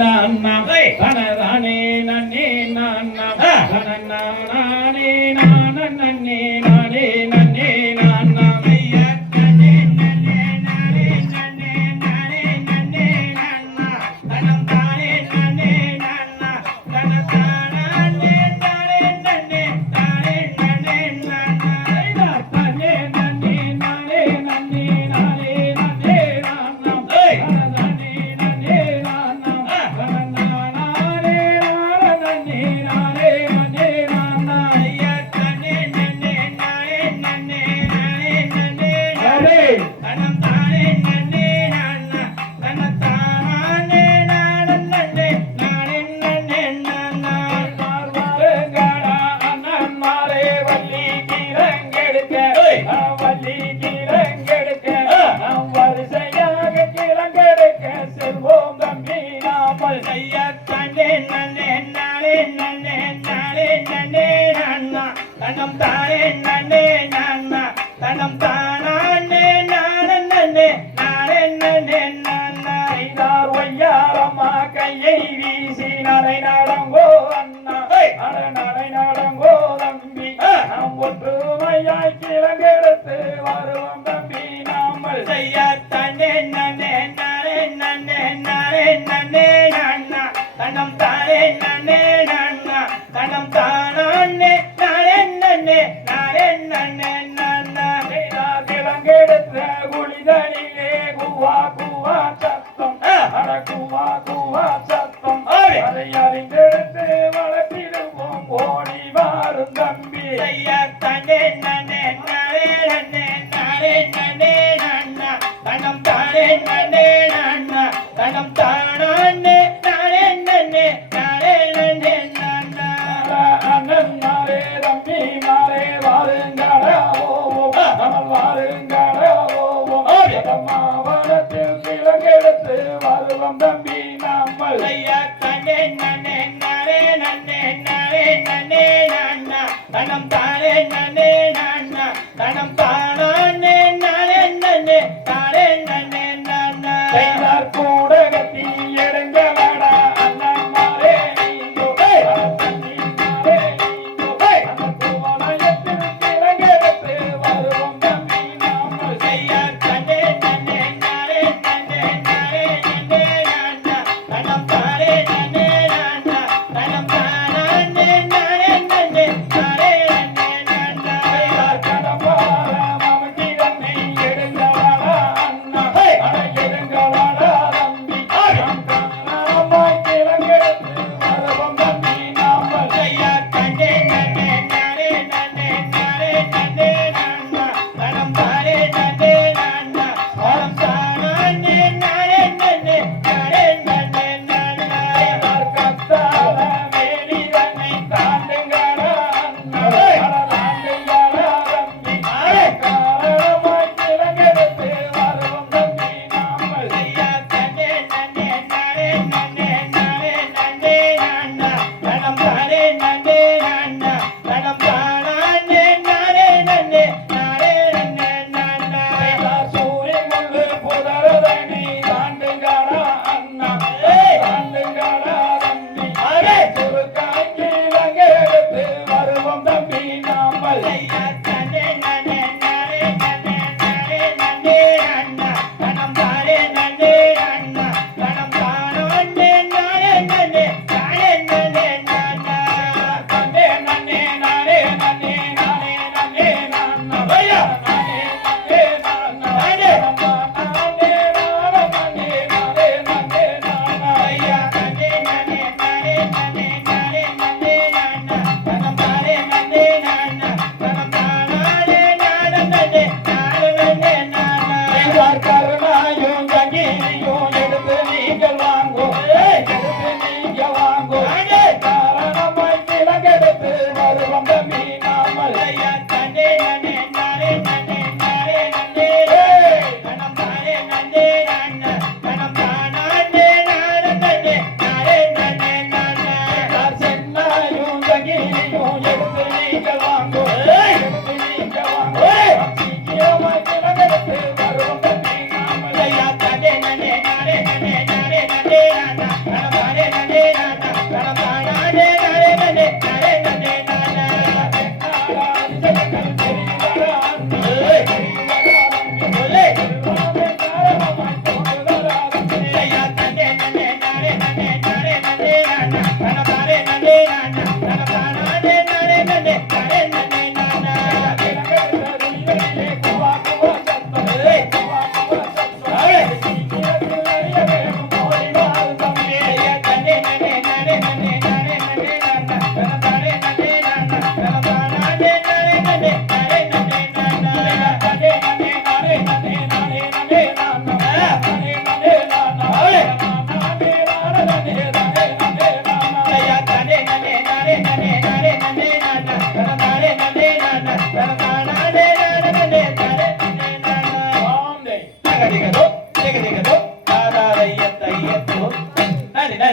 நானா தனதானே நன்னே நானா தனநானே நானே நன்னே நானே நன்னே நானா ஐயா நன்னே நன்னே நானே நன்னே நானே நன்னே நானா தனம் தானே நன்னே நானா தனதானே தானே நன்னே தானே நன்னே நானா ஐயா தானே நன்னே நானே நன்னே நானே நன்னே நானா தனதானே நன்னே நானா தனநானே நன்னே நானே நன்னே நானா ஐயா தானே நன்னே நானே நன்னே நானே நன்னே நானே தனம் தானே நன்னே நானா தனதானே நானே நன்னே நானே நன்னே நானா மார்வாருங்கடா அண்ணன் மாரே வள்ளி கிழங்கெடுக்க வள்ளி கிழங்கெடுக்க வரிசையாக கிழங்கெடுக்க செல்வோம் தம்பி நாமல் ஐயா தன்னே நன்னே நானே நன்னே நானே நன்னே நானா தனம் தானே நன்னே நானா தனம் தானே நானே நன்னே நானே நன்னே நானா ஐதார் ஒய்யாரம்மா கையை வீசி நடை நடங்கோ அண்ணா நடை நடங்கோ தம்பி நாம் ஒற்றுமையாய் கிழங்கெடுத்து வருவோம் தம்பி நாமல் செய்ய தன்னே நன்னே நானே நன்னே நானே நன்னே நானா தனம் தானே நன்னே நானா தனம் தானே நானே நன்னே நானே நன்னே நானா கிழங்கெடுத்த குளிதனிலே குவா குவா சத்தம் அட குவா குவா சத்தம் அதை அறிந்தெடுத்து வளர்த்திடுவோம் ஓடி வாரும் தம்பி ஐயா தன்னே நன்னே நானே நன்னே நானே நன்னே நானா தனம் தானே நன்னே நானா தனம் தானே நானே நன்னே நானே நன்னே நானா அண்ணன் மாரே தம்பி மாரே வாருங்கடா ஓவோம் நம்ம வாருங்கடா ஓவோம் மாவட்டத்தில் கிழங்கெடுத்து வருவோம் தம்பி நாமல் ஐயா தன்னே நன்னே நானே நன்னே நானே நன்னே நானா தனம் தானே நன்னே நானா தனம் தானே நானே நன்னே தானே நன்னே நானா கூடகத்தி எடுங்கடா அண்ணன் மாரே நீங்கோ தண்ணி மாரே நீங்கோ அந்த கோவலயத்தில் கிழங்கெடுத்து வருவோம் தம்பி நாமல் ஐயா தன்னே நன்னே நானே நன்னே நானே நன்னே நானா தனம் தானே நன்னே நானா தனம் தானே நானே நன்னே தானே நன்னே சரி